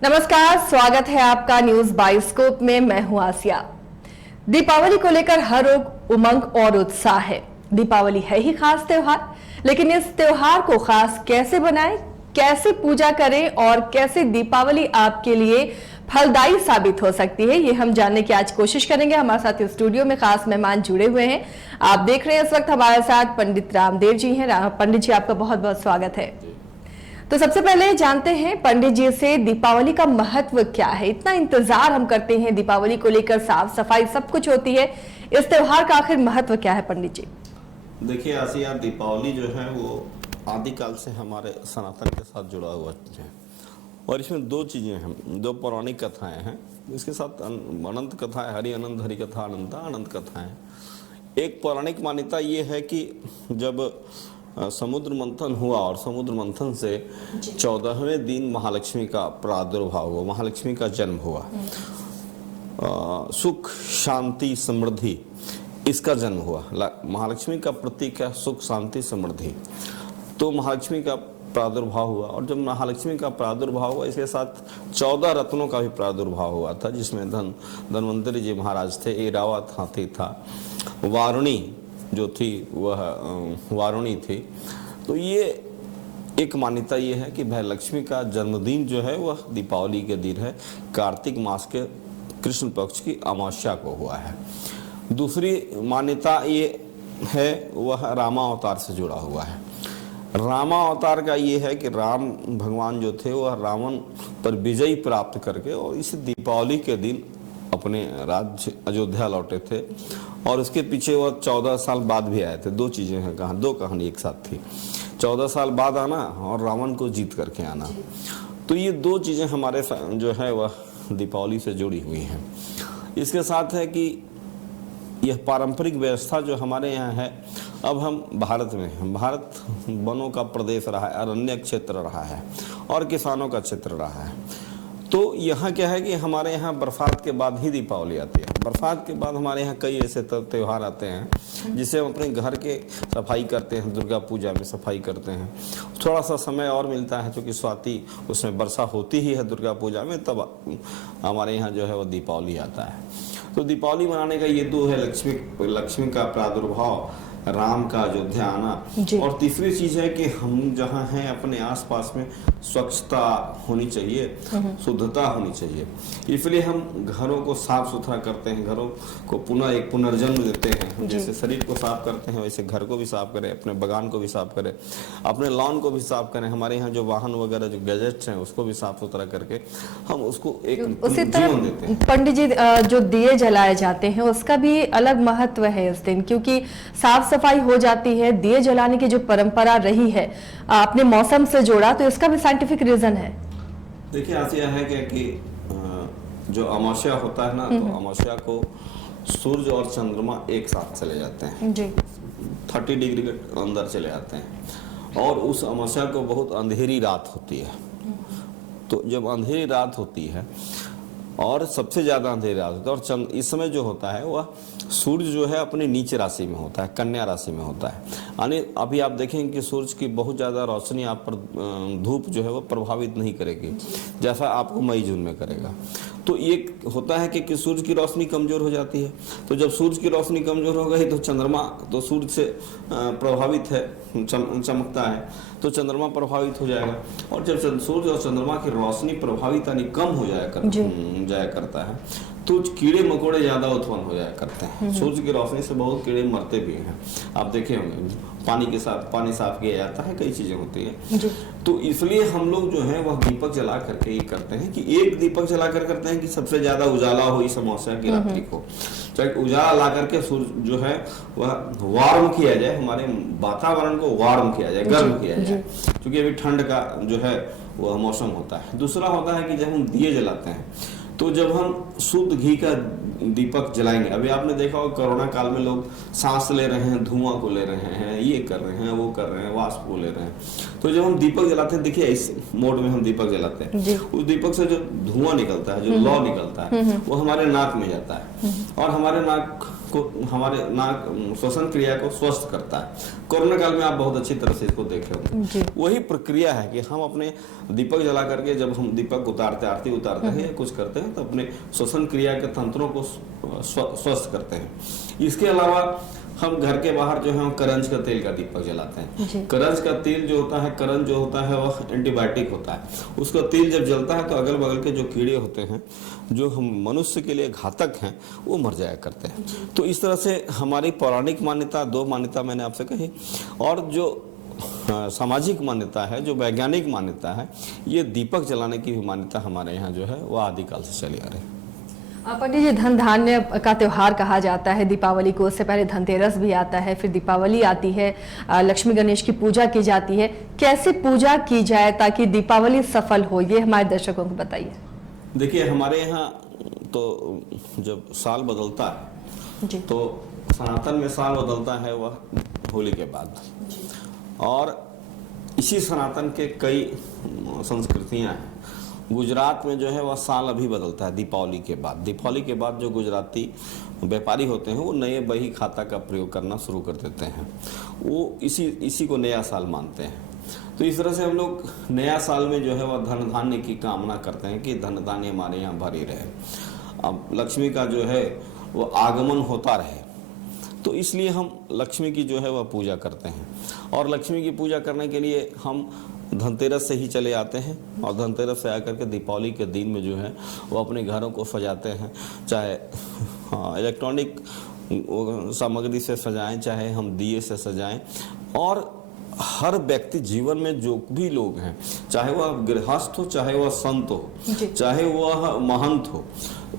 नमस्कार, स्वागत है आपका न्यूज बाइस्कोप में। मैं हूं आसिया। दीपावली को लेकर हर ओर उमंग और उत्साह है। दीपावली है ही खास त्योहार, लेकिन इस त्योहार को खास कैसे बनाएं, कैसे पूजा करें और कैसे दीपावली आपके लिए फलदायी साबित हो सकती है, ये हम जानने की आज कोशिश करेंगे। हमारे साथ स्टूडियो में खास मेहमान जुड़े हुए हैं। आप देख रहे हैं इस वक्त हमारे साथ पंडित रामदेव जी हैं। पंडित जी, आपका बहुत बहुत स्वागत है। तो सबसे पहले जानते हैं पंडित जी से, दीपावली का महत्व क्या है? इतना इंतजार हम करते हैं दीपावली को लेकर, साफ सफाई सब कुछ होती है, इस त्योहार का आखिर महत्व क्या है पंडित जी? देखिए आसिया, दीपावली जो है वो आदिकाल से हमारे सनातन के साथ जुड़ा हुआ है और इसमें दो चीजें हैं, दो पौराणिक कथाएं हैं, इसके साथ अनंत कथाएं, हरि अनंत, हरि कथा अनंत, अनंत कथाएं। एक पौराणिक मान्यता ये है कि जब समुद्र मंथन हुआ और समुद्र मंथन से 14वें दिन महालक्ष्मी का प्रादुर्भाव हुआ, महालक्ष्मी का जन्म हुआ, सुख शांति समृद्धि इसका जन्म हुआ। महालक्ष्मी का प्रतीक है सुख शांति समृद्धि। तो महालक्ष्मी का प्रादुर्भाव हुआ और जब महालक्ष्मी का प्रादुर्भाव हुआ इसके साथ 14 रत्नों का भी प्रादुर्भाव हुआ था, जिसमें धन्वंतरी जी महाराज थे, ऐरावत हाथी था, वारुणी जो थी वह वारुणी थी। तो ये एक मान्यता ये है कि भाई लक्ष्मी का जन्मदिन जो है वह दीपावली के दिन है, कार्तिक मास के कृष्ण पक्ष की अमावस्या को हुआ है। दूसरी मान्यता ये है वह रामावतार से जुड़ा हुआ है। रामावतार का ये है कि राम भगवान जो थे वह रावण पर विजय प्राप्त करके और इस दीपावली के दिन अपने राज्य अयोध्या लौटे थे और उसके पीछे वह 14 साल बाद भी आए थे। दो चीजें हैं, दो कहानी एक साथ थी, 14 साल बाद आना और रावण को जीत करके आना। तो ये दो चीजें हमारे जो है वह दीपावली से जुड़ी हुई हैं। इसके साथ है कि यह पारंपरिक व्यवस्था जो हमारे यहाँ है, अब हम भारत में हैं, भारत वनों का प्रदेश रहा है, अरण्य क्षेत्र रहा है और किसानों का क्षेत्र रहा है। तो यहाँ क्या है कि हमारे यहाँ बरसात के बाद ही दीपावली आती है। बरसात के बाद हमारे यहाँ कई ऐसे त्योहार आते हैं जिससे हम अपने घर के सफाई करते हैं, दुर्गा पूजा में सफाई करते हैं। थोड़ा सा समय और मिलता है क्योंकि स्वाति उसमें वर्षा होती ही है दुर्गा पूजा में, तब हमारे यहाँ जो है वो दीपावली आता है। तो दीपावली मनाने का ये दो है, लक्ष्मी का प्रादुर्भाव, राम का अयोध्या आना, और तीसरी चीज है कि हम जहाँ हैं अपने आसपास में स्वच्छता होनी चाहिए, शुद्धता होनी चाहिए। इसलिए हम घरों को साफ सुथरा करते हैं, घरों को पुनः एक पुनर्जन्म देते हैं। जैसे शरीर को साफ करते हैं वैसे घर को भी साफ करें, अपने बगान को भी साफ करें, अपने लॉन को भी साफ करें। हमारे यहाँ जो वाहन वगैरह जो गैजेट्स हैं उसको भी साफ सुथरा करके हम उसको एक जीवन देते हैं। पंडित जी, जो दिए जलाए जाते हैं उसका भी अलग महत्व है इस दिन, क्योंकि साफ सफाई हो जाती है। दिए जलाने की जो परंपरा रही है, आपने मौसम से जोड़ा, तो इसका भी साइंटिफिक रीजन है। देखिए ऐसा है कि जो अमावस्या होता है ना, तो अमावस्या को सूर्य और चंद्रमा एक साथ चले जाते हैं जी, 30 डिग्री के अंदर चले जाते हैं और उस अमावस्या को बहुत अंधेरी रात होती है। तो जब अंधेरी रात होती है और सबसे ज्यादा अंधेरी रात होता है और इस समय जो होता है वह सूर्य जो है अपने नीचे राशि में होता है, कन्या राशि में होता है। यानी अभी आप देखेंगे कि सूर्य की बहुत ज्यादा रोशनी आप पर, धूप जो है वो प्रभावित नहीं करेगी जैसा आपको मई जून में करेगा। तो ये होता है कि सूर्य की रोशनी कमजोर हो जाती है। तो जब सूर्य की रोशनी कमजोर हो गई तो चंद्रमा तो सूर्य से प्रभावित है, चमकता है, तो चंद्रमा प्रभावित हो जाएगा। और जब सूर्य और चंद्रमा की रोशनी प्रभावित यानी कम हो जाया करता है तो कीड़े मकोड़े ज्यादा उत्पन्न हो जाया करते हैं। सूर्य की रोशनी से बहुत कीड़े मरते भी हैं, आप देखे होंगे। पानी के साथ पानी साफ किया जाता है, कई चीजें होती है। तो इसलिए हम लोग जो है वह दीपक जला करके ये करते हैं कि एक दीपक जला कर करते हैं कि सबसे ज्यादा उजाला हो इस अमावस्या की रात्रि को, चाहे उजाला ला करके सूर्य जो है वह वार्म किया जाए, हमारे वातावरण को वार्म किया जाए, गर्म किया जाए, क्योंकि अभी ठंड का जो है वह मौसम होता है। दूसरा होता है कि जब हम दिए जलाते हैं तो जब हम शुद्ध घी का दीपक जलाएंगे, अभी आपने देखा होगा कोरोना काल में लोग सांस ले रहे हैं, धुआं को ले रहे हैं, ये कर रहे हैं, वो कर रहे हैं, वाष्प को ले रहे हैं। तो जब हम दीपक जलाते हैं, देखिए इस मोड में हम दीपक जलाते हैं, उस दीपक से जो धुआं निकलता है, जो लौ निकलता है, वो हमारे नाक में जाता है और हमारे नाक को, हमारे नाक श्वसन क्रिया को स्वस्थ करता है। कोरोना काल में आप बहुत अच्छी तरह से इसको देखे होंगे। वही प्रक्रिया है कि हम अपने दीपक जला करके जब हम दीपक उतारते, आरती उतारते हैं या कुछ करते हैं, तो अपने श्वसन क्रिया के तंत्रों को स्वस्थ करते हैं। इसके अलावा हम घर के बाहर जो है हम करंज का तेल का दीपक जलाते हैं। करंज का तेल जो होता है, करंज जो होता है वह एंटीबायोटिक होता है। उसका तेल जब जलता है तो अगल बगल के जो कीड़े होते हैं जो हम मनुष्य के लिए घातक हैं वो मर जाया करते हैं। तो इस तरह से हमारी पौराणिक मान्यता, 2 मान्यता मैंने आपसे कही, और जो सामाजिक मान्यता है, जो वैज्ञानिक मान्यता है, ये दीपक जलाने की भी मान्यता हमारे यहाँ जो है वह आदिकाल से चली आ रही है। पंडित जी, धन धान्य का त्योहार कहा जाता है दीपावली को। उससे पहले धनतेरस भी आता है, फिर दीपावली आती है, लक्ष्मी गणेश की पूजा की जाती है। कैसे पूजा की जाए ताकि दीपावली सफल हो, ये हमारे दर्शकों को बताइए। देखिए, हमारे यहाँ तो जब साल बदलता है जी, तो सनातन में साल बदलता है वह होली के बाद, और इसी सनातन के कई संस्कृतियां हैं। गुजरात में जो है वह साल अभी बदलता है दीपावली के बाद। दीपावली के बाद जो गुजराती व्यापारी होते हैं वो नए बही खाता का प्रयोग करना शुरू कर देते हैं। वो इसी को नया साल मानते हैं। तो इस तरह से हम लोग नया साल में जो है वह धन धान्य की कामना करते हैं कि धन धान्य हमारे यहाँ भरी रहे, अब लक्ष्मी का जो है वो आगमन होता रहे। तो इसलिए हम लक्ष्मी की जो है वह पूजा करते हैं, और लक्ष्मी की पूजा करने के लिए हम धनतेरस से ही चले आते हैं, और धनतेरस से आकर के दीपावली के दिन में जो है वो अपने घरों को सजाते हैं। चाहे इलेक्ट्रॉनिक सामग्री से सजाएं, चाहे हम दिए से सजाएं, और हर व्यक्ति जीवन में जो भी लोग हैं, चाहे वह गृहस्थ हो, चाहे वह संत हो, चाहे वह महंत हो,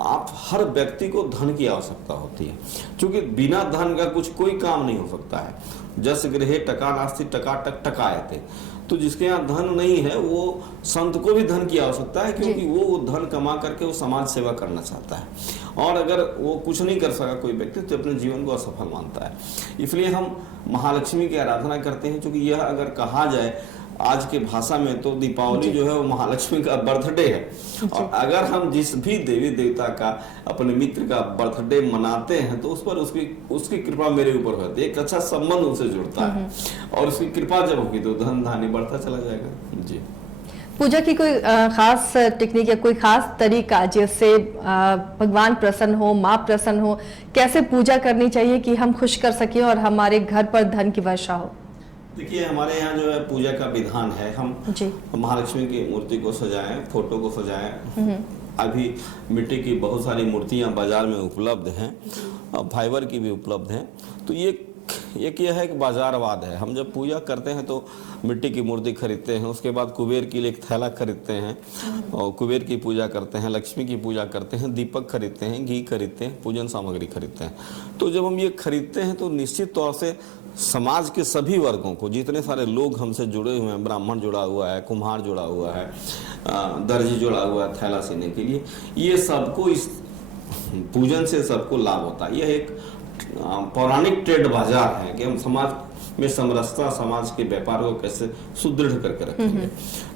आप हर व्यक्ति को धन की आवश्यकता होती है, क्योंकि बिना धन का कुछ कोई काम नहीं हो सकता है। जस गृहे टका नास्ति टकाटक टकायते। तो जिसके यहाँ धन नहीं है वो संत को भी धन की आवश्यकता है, क्योंकि वो धन कमा करके वो समाज सेवा करना चाहता है। और अगर वो कुछ नहीं कर सका कोई व्यक्ति तो अपने जीवन को असफल मानता है। इसलिए हम महालक्ष्मी की आराधना करते हैं, क्योंकि यह अगर कहा जाए आज के भाषा में तो दीपावली जो है वो महालक्ष्मी का बर्थडे है। और अगर हम जिस भी देवी देवता का, अपने मित्र का बर्थडे मनाते हैं तो उस पर उसकी कृपा मेरे ऊपर होती है, एक अच्छा संबंध उनसे जुड़ता है, और उसकी कृपा जब होगी तो धन धान्य बढ़ता चला जाएगा। जी, पूजा की कोई खास टेक्निक या कोई खास तरीका जिससे भगवान प्रसन्न हो, माँ प्रसन्न हो? कैसे पूजा करनी चाहिए कि हम खुश कर सकें और हमारे घर पर धन की वर्षा हो? देखिए, हमारे यहाँ जो है पूजा का विधान है, हम महालक्ष्मी की मूर्ति को सजाएं, फोटो को सजाएं। अभी मिट्टी की बहुत सारी मूर्तियां बाजार में उपलब्ध हैं, फाइबर की भी उपलब्ध हैं। तो एक यह है कि बाजारवाद है। हम जब पूजा करते हैं तो मिट्टी की मूर्ति खरीदते हैं, उसके बाद कुबेर के लिए एक थैला खरीदते हैं और कुबेर की पूजा करते हैं, लक्ष्मी की पूजा करते हैं, दीपक खरीदते हैं, घी खरीदते हैं, पूजन सामग्री खरीदते हैं। तो जब हम ये खरीदते हैं तो निश्चित तौर से समाज के सभी वर्गों को, जितने सारे लोग हमसे जुड़े हुए हैं, ब्राह्मण जुड़ा हुआ है, कुम्हार जुड़ा हुआ है, दर्जी जुड़ा हुआ है थैला सीने के लिए, ये सबको इस पूजन से सबको लाभ होता है। यह एक पौराणिक ट्रेड बाजार है कि हम समाज में समरसता, समाज के व्यापार को कैसे सुदृढ़ करके रखेंगे।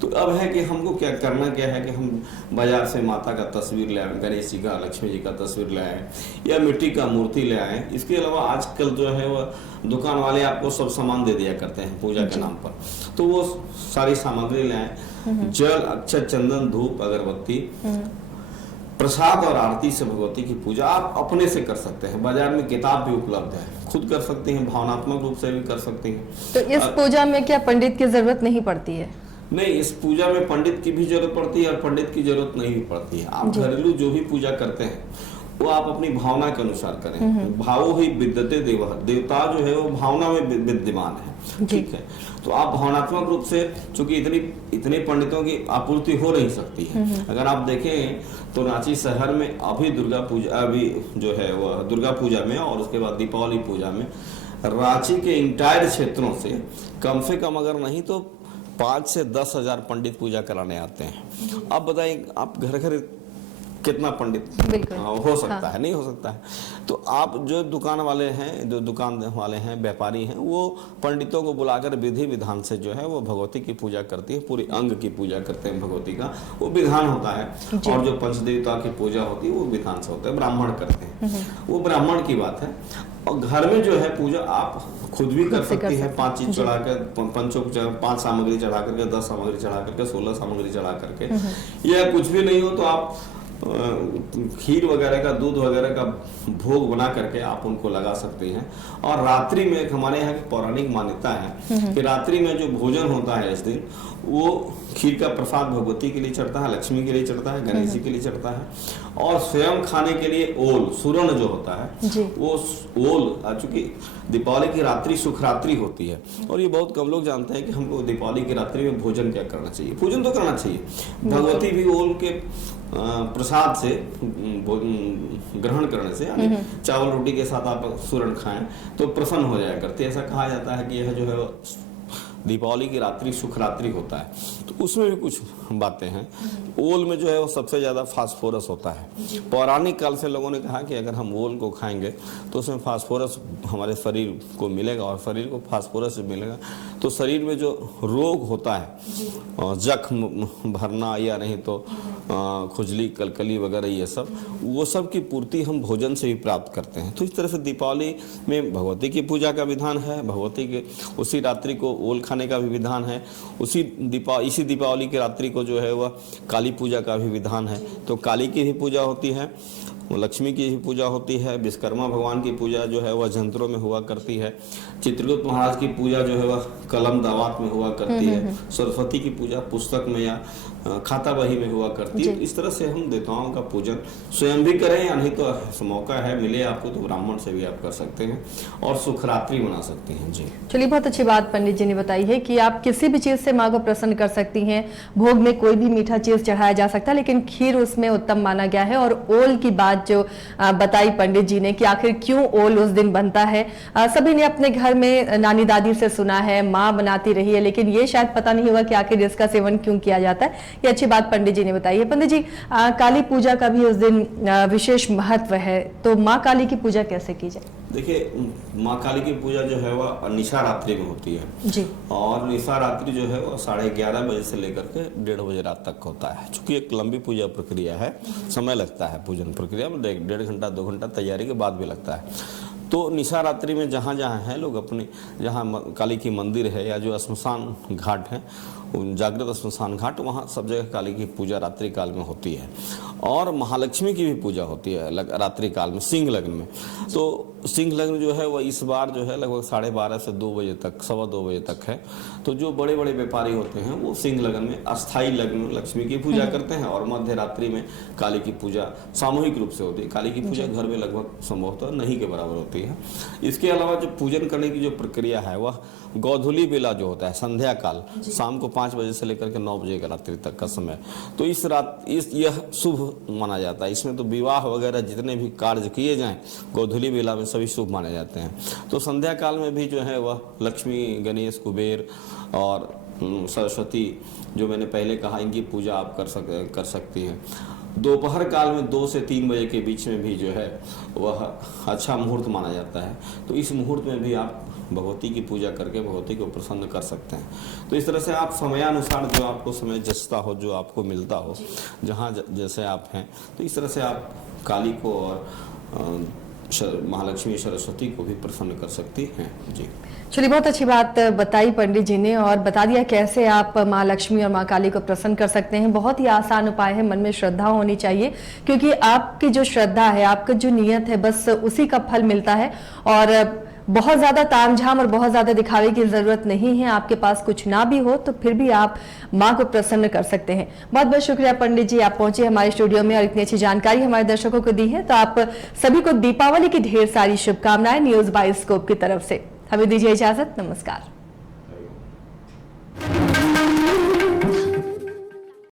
तो अब है कि हमको क्या करना क्या है कि हम बाजार से माता का तस्वीर ले आए, गणेश जी का, लक्ष्मी जी का तस्वीर ले आए, या मिट्टी का मूर्ति ले आए। इसके अलावा आजकल जो है वह दुकान वाले आपको सब सामान दे दिया करते हैं पूजा के नाम पर, तो वो सारी सामग्री ले आए, जल, अक्षत, चंदन, धूप, अगरबत्ती, प्रसाद और आरती से भगवती की पूजा आप अपने से कर सकते हैं। बाजार में किताब भी उपलब्ध है, खुद कर सकते हैं, भावनात्मक रूप से भी कर सकते हैं। तो इस पूजा में क्या पंडित की जरूरत नहीं पड़ती है? नहीं, इस पूजा में पंडित की भी जरूरत पड़ती है और पंडित की जरूरत नहीं भी पड़ती है। आप घरेलू जो भी पूजा करते हैं वो आप अपनी भावना के अनुसार करें। भावो ही विद्यते देवः, देवता जो है वो भावना में विद्यमान है, ठीक है। तो आप भावनात्मक रूप से, चूंकि इतने पंडितों की आपूर्ति हो नहीं सकती है। अगर आप देखें तो रांची शहर में अभी दुर्गा पूजा, अभी जो है वह दुर्गा पूजा में और उसके बाद दीपावली पूजा में रांची के इंटायर क्षेत्रों से कम अगर नहीं तो 5 से 10 हजार पंडित पूजा कराने आते हैं। अब बताइए, आप घर घर कितना पंडित हो सकता है, नहीं हो सकता है। तो आप जो दुकान वाले हैं, जो दुकान वाले हैं, व्यापारी हैं, वो पंडितों को बुलाकर विधि विधान से जो है वो भगवती की पूजा करती है, पूरी अंग की पूजा करते हैं भगवती का, वो विधान होता है। और जो पंचदेवता की पूजा होती है वो विधान से होता है, ब्राह्मण करते हैं, वो ब्राह्मण की बात है। और घर में जो है पूजा आप खुद भी कर सकती है, 5 चीज चढ़ा कर, पंचों 5 सामग्री चढ़ा करके, 10 सामग्री चढ़ा करके, 16 सामग्री चढ़ा करके, या कुछ भी नहीं हो तो आप खीर वगैरह का, दूध वगैरह का भोग बना करके आप उनको लगा सकते हैं। और रात्रि में एक हमारे यहाँ की पौराणिक मान्यता है कि रात्रि में जो भोजन होता है इस दिन, वो खीर का प्रसाद भगवती के लिए चढ़ता है, लक्ष्मी के लिए चढ़ता है, गणेश जी के लिए चढ़ता है। और स्वयं खाने के लिए ओल, सुरण जो होता है वो ओल, चूंकि दीपावली की रात्रि सुख रात्रि होती है, और ये बहुत कम लोग जानते हैं कि हमको दीपावली की रात्रि में भोजन क्या करना चाहिए। पूजन तो करना चाहिए, भगवती भी ओल के प्रसाद से ग्रहण करने से, यानी चावल रोटी के साथ आप सुरण खाएं तो प्रसन्न हो जाया करते। ऐसा कहा जाता है कि यह जो है दीपावली की रात्रि सुख रात्रि होता है। तो उसमें भी कुछ बातें हैं। ओल में जो है वो सबसे ज्यादा फास्फोरस होता है। पौराणिक काल से लोगों ने कहा कि अगर हम ओल को खाएंगे तो उसमें फास्फोरस हमारे शरीर को मिलेगा, और शरीर को फास्फोरस मिलेगा तो शरीर में जो रोग होता है, जख्म भरना या नहीं तो खुजली, कलकली वगैरह, ये सब, वो सब की पूर्ति हम भोजन से भी प्राप्त करते हैं। तो इस तरह से दीपावली में भगवती की पूजा का विधान है, भगवती के उसी रात्रि को ओल खाने का भी विधान है। इसी दीपावली की रात्रि को जो है वह काली पूजा का भी विधान है। तो काली की भी पूजा होती है, लक्ष्मी की भी पूजा होती है, विश्वकर्मा भगवान की पूजा जो है वह जंत्रों में हुआ करती है, चित्रगुप्त महाराज की पूजा जो है वह कलम दावात में हुआ करती है, सरस्वती की पूजा पुस्तक में या खाता बही में हुआ करती है। इस तरह से हम देवताओं का पूजन स्वयं भी करें, या नहीं तो मौका है मिले आपको तो ब्राह्मण से भी आप कर सकते हैं और सुखरात्रि मना सकते हैं। जी चलिए, बहुत अच्छी बात पंडित जी ने बताई है कि आप किसी भी चीज से माँ को प्रसन्न कर सकती हैं। भोग में कोई भी मीठा चीज चढ़ाया जा सकता है, लेकिन खीर उसमें उत्तम माना गया है। और ओल की बात जो बताई पंडित जी ने कि आखिर क्यों ओल उस दिन बनता है, सभी ने अपने घर में नानी दादी से सुना है, माँ बनाती रही है, लेकिन ये शायद पता नहीं होगा कि आखिर इसका सेवन क्यों किया जाता है। ये अच्छी बात पंडित जी ने बताई है। पंडित जी, काली पूजा का भी उस दिन विशेष महत्व है, तो माँ काली की पूजा कैसे की जाए? देखिए, माँ काली की पूजा जो है वह निशा रात्रि में होती है जी, और निशा रात्रि जो है वह 11:30 बजे से लेकर के 1:30 बजे रात तक होता है। चूंकि एक लंबी पूजा प्रक्रिया है, समय लगता है पूजन प्रक्रिया में, 1.5 घंटा 2 घंटा तैयारी के बाद भी लगता है। तो निशा रात्रि में जहाँ जहाँ है लोग अपने, जहाँ काली की मंदिर है या जो श्मशान घाट है, जागृत श्मशान घाट, वहाँ सब जगह काली की पूजा रात्रि काल में होती है। और महालक्ष्मी की भी पूजा होती है रात्रि काल में, सिंह लग्न में। तो सिंह लग्न जो है वह इस बार जो है लगभग 12:30 से 2 बजे तक, 2:15 बजे तक है। तो जो बड़े बड़े व्यापारी होते हैं वो सिंह लग्न में अस्थायी लग्न में लक्ष्मी की पूजा करते हैं, और मध्य रात्रि में काली की पूजा सामूहिक रूप से होती है। काली की पूजा घर में लगभग संभवतः नहीं के बराबर होती है। इसके अलावा जो पूजन करने की जो प्रक्रिया है वह गोधूली बेला जो होता है, संध्या काल, शाम को 5 बजे से लेकर के 9 बजे का रात्रि तक का समय, तो यह शुभ माना जाता है। इसमें तो विवाह वगैरह जितने भी कार्य किए जाएं गोधूली बेला में सभी शुभ माने जाते हैं। तो संध्या काल में भी जो है वह लक्ष्मी, गणेश, कुबेर और सरस्वती, जो मैंने पहले कहा, इनकी पूजा आप कर सकती हैं। दोपहर काल में 2 से 3 बजे के बीच में भी जो है वह अच्छा मुहूर्त माना जाता है। तो इस मुहूर्त में भी आप भगवती की पूजा करके भगवती को प्रसन्न कर सकते हैं। तो इस तरह से आप समयानुसार जो आपको समय जचता हो, जो आपको मिलता हो, जहाँ जैसे आप हैं, तो इस तरह से आप काली को और महालक्ष्मी, सरस्वती को भी प्रसन्न कर सकती हैं। जी चलिए, बहुत अच्छी बात बताई पंडित जी ने, और बता दिया कैसे आप माँ लक्ष्मी और माँ काली को प्रसन्न कर सकते हैं। बहुत ही आसान उपाय है, मन में श्रद्धा होनी चाहिए, क्योंकि आपकी जो श्रद्धा है, आपका जो नियत है, बस उसी का फल मिलता है। और बहुत ज्यादा तामझाम और बहुत ज्यादा दिखावे की जरूरत नहीं है। आपके पास कुछ ना भी हो तो फिर भी आप माँ को प्रसन्न कर सकते हैं। बहुत बहुत शुक्रिया पंडित जी, आप पहुंचे हमारे स्टूडियो में और इतनी अच्छी जानकारी हमारे दर्शकों को दी है। तो आप सभी को दीपावली की ढेर सारी शुभकामनाएं न्यूज़ बाइस्कोप की तरफ से। हमें दीजिए इजाजत, नमस्कार।